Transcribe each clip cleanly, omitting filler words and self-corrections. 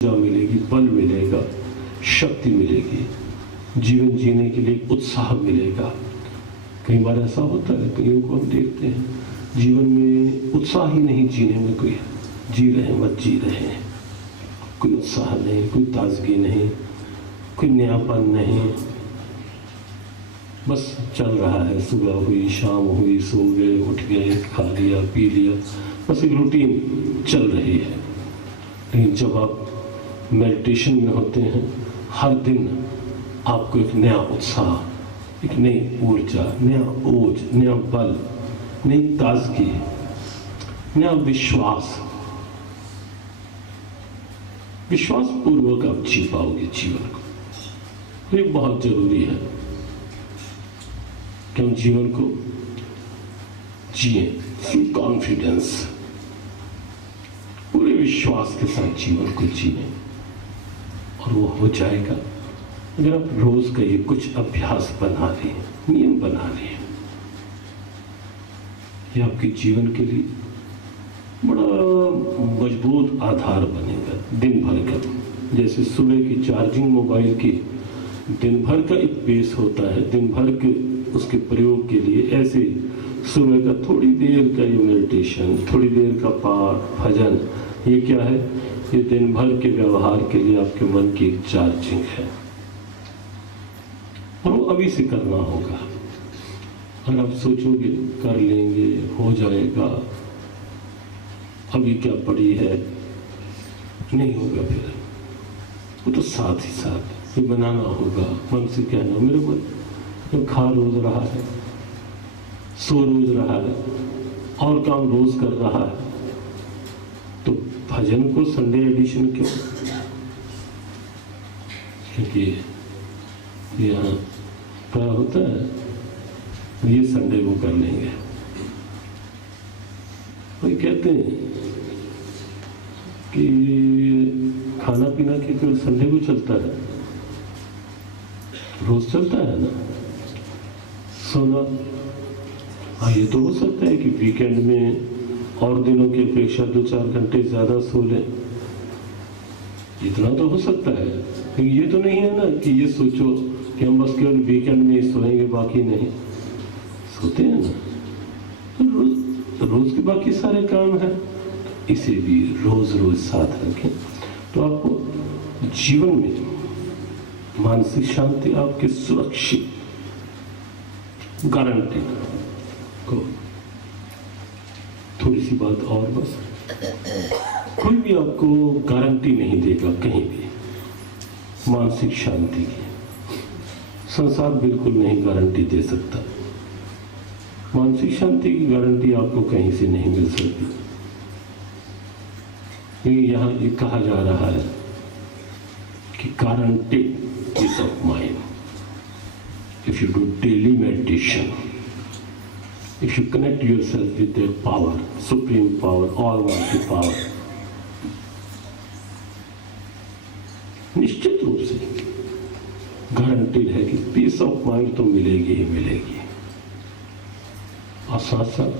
ऊर्जा मिलेगी, बल मिलेगा, शक्ति मिलेगी, जीवन जीने के लिए उत्साह मिलेगा। कई बार ऐसा होता है, कईयों को हम देखते हैं जीवन में उत्साह ही नहीं, जीने में कोई जी रहे हैं, मत जी रहे हैं, कोई उत्साह नहीं, कोई ताजगी नहीं, कोई नयापन नहीं, बस चल रहा है। सुबह हुई, शाम हुई, सो गए, उठ गए, खा लिया, पी लिया, बस एक रूटीन चल रही है। लेकिन जब आप मेडिटेशन में होते हैं, हर दिन आपको एक नया उत्साह, एक नई ऊर्जा, नया ओज, नया बल, नई ताजगी, नया विश्वास पूर्वक आप जी पाओगे जीवन को। ये बहुत जरूरी है कि हम जीवन को जिए फुल कॉन्फिडेंस, पूरे विश्वास के साथ जीवन को जिए, और वो हो जाएगा अगर आप रोज का ये कुछ अभ्यास बना लें, नियम बना लें। ये आपके जीवन के लिए बड़ा मजबूत आधार बनेगा दिन भर का। जैसे सुबह की चार्जिंग मोबाइल की दिन भर का एक बेस होता है, दिन भर के उसके प्रयोग के लिए, ऐसे सुबह का थोड़ी देर का ये मेडिटेशन, थोड़ी देर का पाठ, भजन, ये क्या है? ये दिन भर के व्यवहार के लिए आपके मन की एक चार्जिंग है, और वो अभी से करना होगा। अगर आप सोचोगे कर लेंगे, हो जाएगा, अभी क्या पड़ी है, नहीं होगा। फिर वो तो साथ ही साथ ये बनाना होगा, मन से कहना, मेरे मन तो खा रोज रहा है, सो रोज रहा है, और काम रोज कर रहा है, तो भजन को संडे एडिशन क्यों? क्योंकि यहाँ क्या होता है, ये संडे को कर लेंगे। वही कहते हैं कि खाना पीना केवल संडे को चलता है, रोज चलता है ना। सोना, हाँ ये तो हो सकता है कि वीकेंड में और दिनों की अपेक्षा 2-4 घंटे ज्यादा सो लें, इतना तो हो सकता है। लेकिन ये तो नहीं है ना कि ये सोचो कि हम बस केवल वीकेंड में ही सोएंगे, बाकी नहीं सोते हैं ना। तो रोज के बाकी सारे काम हैं, इसे भी रोज रोज साथ रखें, तो आपको जीवन में मानसिक शांति आपके सुरक्षित गारंटी को। थोड़ी सी बात और, बस कोई भी आपको गारंटी नहीं देगा कहीं भी मानसिक शांति की। संसार बिल्कुल नहीं गारंटी दे सकता। मानसिक शांति की गारंटी आपको कहीं से नहीं मिल सकती। यहाँ ये कहा जा रहा है कि guarantee peace of mind if you do daily meditation, if you connect yourself with their power, supreme power, almighty power, निश्चित रूप से गारंटीड है कि पीस ऑफ माइंड तो मिलेगी ही मिलेगी। और साथ साथ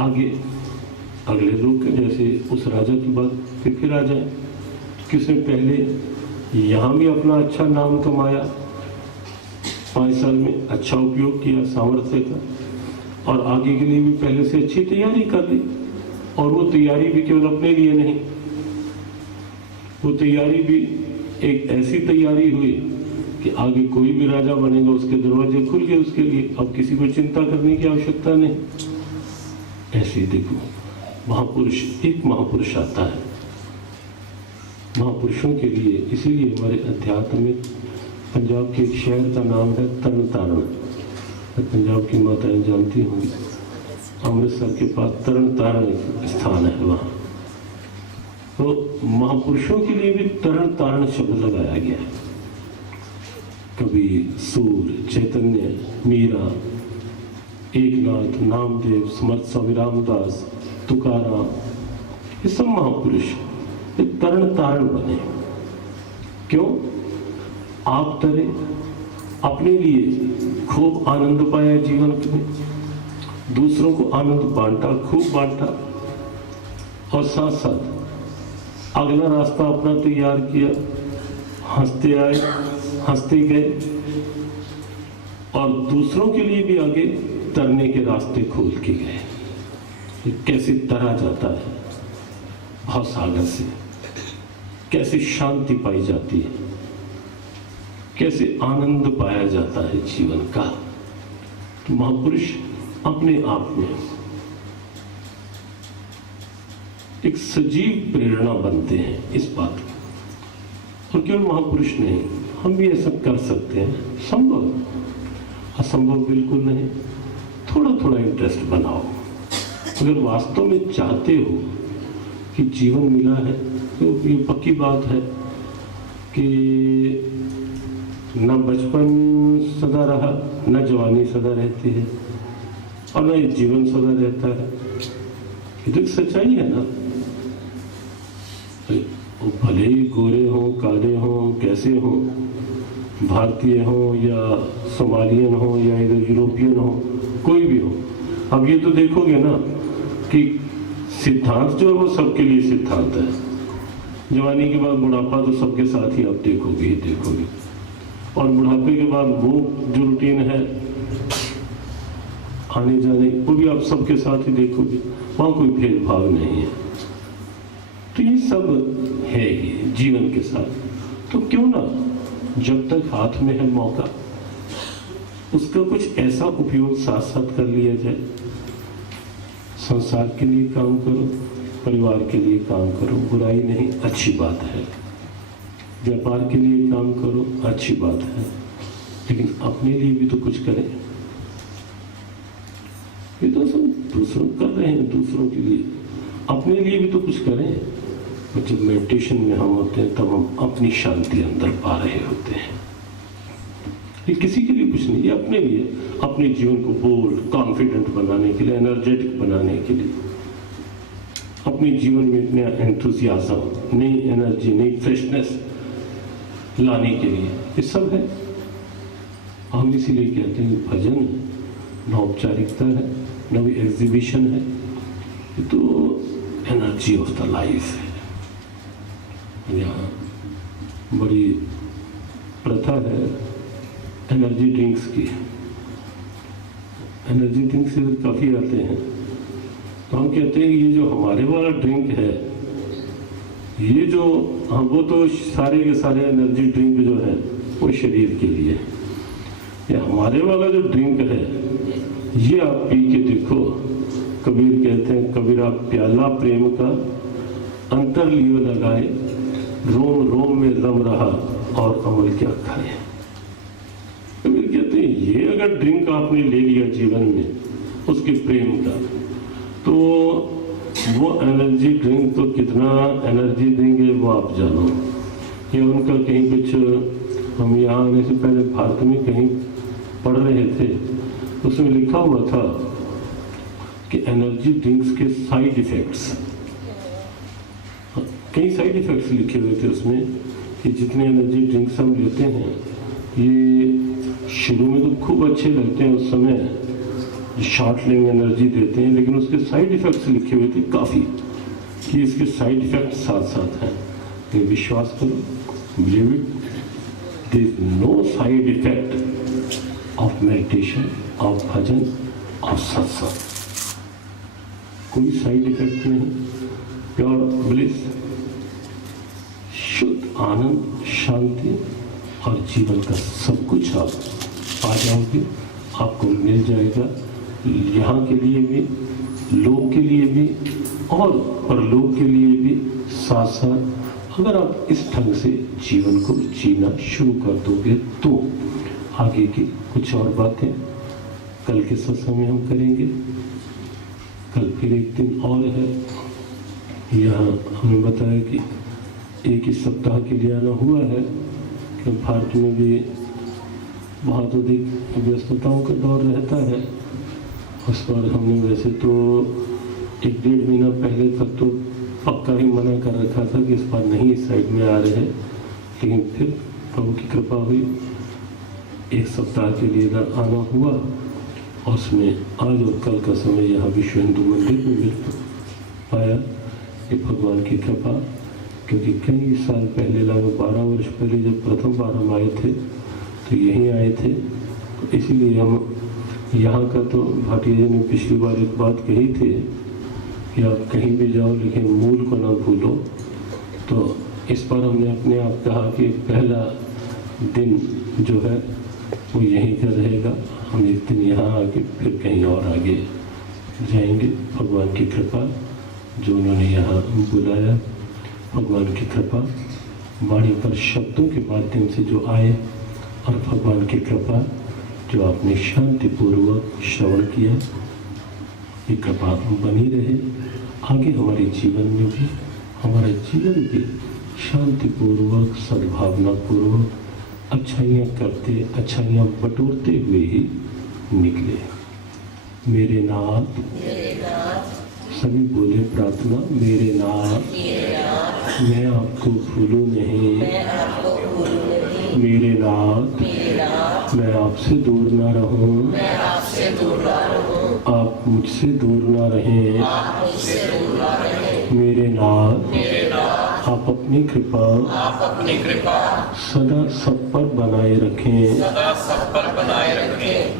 आगे अगले लोग के, जैसे उस राजा की बात फिर आ जाए कि उसने पहले यहाँ भी अपना अच्छा नाम कमाया, 5 साल में अच्छा उपयोग किया सामर्थ्य का, और आगे के लिए भी पहले से अच्छी तैयारी कर ली। और वो तैयारी भी केवल अपने लिए नहीं, वो तैयारी भी एक ऐसी तैयारी हुई कि आगे कोई भी राजा बनेगा उसके दरवाजे खुल गए उसके लिए, अब किसी को चिंता करने की आवश्यकता नहीं। ऐसे देखो महापुरुष, एक महापुरुष आता है महापुरुषों के लिए। इसीलिए हमारे अध्यात्म में पंजाब के एक शहर का नाम है तरन तारण। पंजाब की माताएं जानती होंगी, अमृतसर के पास तरन तारण स्थान है वहाँ। तो महापुरुषों के लिए भी तरन तारण शब्द लगाया गया है। कबीर, सूर्य, चैतन्य, मीरा, एकनाथ, नामदेव, समर्थ स्वामी रामदास, तुकाराम, ये सब महापुरुष तरण तारण बने। क्यों? आप तरे, अपने लिए खूब आनंद पाया जीवन में, दूसरों को आनंद बांटा, खूब बांटा, और साथ साथ अगला रास्ता अपना तैयार किया, हंसते आए, हंसते गए और दूसरों के लिए भी आगे तरने के रास्ते खोल के गए। कैसे तरा जाता है भाव सागर से, कैसे शांति पाई जाती है, कैसे आनंद पाया जाता है जीवन का। तो महापुरुष अपने आप में एक सजीव प्रेरणा बनते हैं इस बात की। और केवल महापुरुष नहीं, हम भी ऐसा कर सकते हैं, संभव, असंभव बिल्कुल नहीं। थोड़ा थोड़ा इंटरेस्ट बनाओ। अगर वास्तव में चाहते हो कि जीवन मिला है तो ये पक्की बात है कि न बचपन सदा रहा, न जवानी सदा रहती है और न ये जीवन सदा रहता है। ये तो एक सच्चाई है ना। भले ही गोरे हो, काले हो, कैसे हो, भारतीय हो या सोमालियन हो या इधर यूरोपियन हो, कोई भी हो। अब ये तो देखोगे ना कि सिद्धांत जो है वो सबके लिए सिद्धांत है। जवानी के बाद बुढ़ापा तो सबके साथ ही आप देखोगे ही देखोगे, और बुढ़ापे के बाद वो जो रूटीन है आने जाने, वो भी आप सबके साथ ही देखोगे। वहां कोई भेदभाव नहीं है। तो ये सब है ये जीवन के साथ। तो क्यों ना जब तक हाथ में है मौका, उसका कुछ ऐसा उपयोग साथ साथ कर लिया जाए। संसार के लिए काम करो, परिवार के लिए काम करो, बुराई नहीं, अच्छी बात है। व्यापार के लिए काम करो, अच्छी बात है, लेकिन अपने लिए भी तो कुछ करें। ये तो सब दूसरों कर रहे हैं, दूसरों के लिए, अपने लिए भी तो कुछ करें। और जब मेडिटेशन में हम होते हैं तब हम अपनी शांति अंदर पा रहे होते हैं। ये किसी के लिए कुछ नहीं, ये अपने लिए, अपने जीवन को बोल्ड, कॉन्फिडेंट बनाने के लिए, एनर्जेटिक बनाने के लिए, अपने जीवन में इतने एंथुसियाज्म, नई एनर्जी, नई फ्रेशनेस लाने के लिए ये सब है। हम इसीलिए कहते हैं भजन न औपचारिकता है, न भी एग्जीबिशन है, ये तो एनर्जी ऑफ द लाइफ है। यहाँ बड़ी प्रथा है एनर्जी ड्रिंक्स की। एनर्जी ड्रिंक्स काफ़ी आते हैं, तो हम कहते हैं ये जो हमारे वाला ड्रिंक है, ये जो हम, वो तो सारे के सारे एनर्जी ड्रिंक जो है वो शरीर के लिए। ये हमारे वाला जो ड्रिंक है ये आप पी के देखो। कबीर कहते हैं, कबीरा प्याला प्रेम का अंतर लियो लगाए, रोम रोम में रम रहा और अमल क्या खाए। कबीर कहते हैं ये अगर ड्रिंक आपने ले लिया जीवन में उसके प्रेम का, तो वो एनर्जी ड्रिंक तो कितना एनर्जी देंगे वो आप जानो। ये उनका कहीं कुछ, हम यहाँ आने से पहले भारत में कहीं पढ़ रहे थे, उसमें लिखा हुआ था कि एनर्जी ड्रिंक्स के साइड इफेक्ट्स, कई साइड इफेक्ट्स लिखे हुए थे उसमें कि जितने एनर्जी ड्रिंक्स हम लेते हैं, ये शुरू में तो खूब अच्छे लगते हैं, उस समय शॉर्ट लिंग एनर्जी देते हैं, लेकिन उसके साइड इफेक्ट्स लिखे हुए थे काफ़ी कि इसके साइड इफेक्ट साथ साथ हैं। तो विश्वास करो, believe it, there is no side effect of meditation, of bhajan, of satsang. कोई साइड इफेक्ट नहीं, प्योर ब्लिस, शुद्ध आनंद, शांति और जीवन का सब कुछ आप पा जाओगे, आपको मिल जाएगा। यहाँ के लिए भी, लोक के लिए भी और परलोक के लिए भी साथ साथ। अगर आप इस ढंग से जीवन को जीना शुरू कर दोगे तो आगे की कुछ और बातें कल के सत्संग में हम करेंगे। कल फिर एक दिन और है। यहाँ हमें बताया कि एक ही सप्ताह के लिए आना हुआ है कि भारत में भी बहुत अधिक व्यस्तताओं का दौर रहता है। उस पर हमने वैसे तो 1-1.5 महीना पहले तक तो पक्का ही मना कर रखा था कि इस बार नहीं इस साइड में आ रहे, लेकिन फिर प्रभु की कृपा हुई, एक सप्ताह के लिए इधर आना हुआ और उसमें आज और कल का समय यहाँ विश्व हिंदू मंदिर में मिल पाया। ये भगवान की कृपा, क्योंकि कई साल पहले, लगभग 12 वर्ष पहले जब प्रथम बार हम आए थे तो यहीं आए थे। तो इसीलिए हम यहाँ का, तो भाटिया जी ने पिछली बार एक बात कही थी कि आप कहीं भी जाओ लेकिन मूल को ना भूलो। तो इस बार हमने अपने आप कहा कि पहला दिन जो है वो यहीं का रहेगा। हम एक दिन यहाँ आके फिर कहीं और आगे जाएंगे। भगवान की कृपा जो उन्होंने यहाँ बुलाया, भगवान की कृपा वाणी पर शब्दों के माध्यम से जो आए, और भगवान की कृपा जो आपने शांतिपूर्वक श्रवण किया, ये कृपा बनी रहे आगे हमारे जीवन में भी। हमारा जीवन भी शांतिपूर्वक, सद्भावनापूर्वक, अच्छाइयाँ करते, अच्छाइयाँ बटोरते हुए ही निकले। मेरे नाथ, सभी बोले प्रार्थना, मेरे नाथ मैं आपको भूलूं नहीं, मेरे नाथ मैं आपसे दूर ना रहूं, आप मुझसे दूर ना रहें, मेरे नाथ आप अपनी कृपा सदा सब पर बनाए रखें,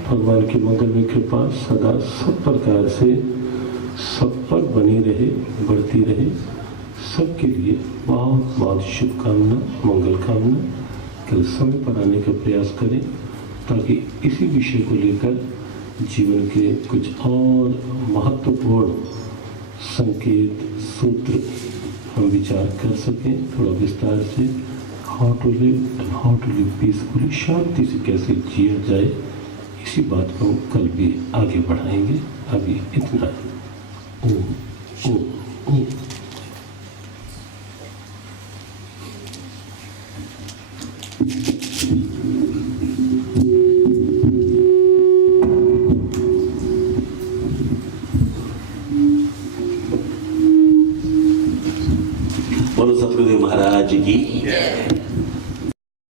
भगवान की मंगलमय कृपा सदा सब प्रकार से सब पर बनी रहे, बढ़ती रहे। सबके लिए बहुत बहुत शुभकामना, मंगल कामना। कल समय पर आने का प्रयास करें ताकि इसी विषय को लेकर जीवन के कुछ और महत्वपूर्ण संकेत, सूत्र हम विचार कर सकें थोड़ा विस्तार से। हाउ टू लिव पीसफुली, शांति से कैसे जिया जाए, इसी बात को कल भी आगे बढ़ाएंगे। अभी इतना है। ओम ओम ओम। बोलो सतगुरुदेव महाराज की।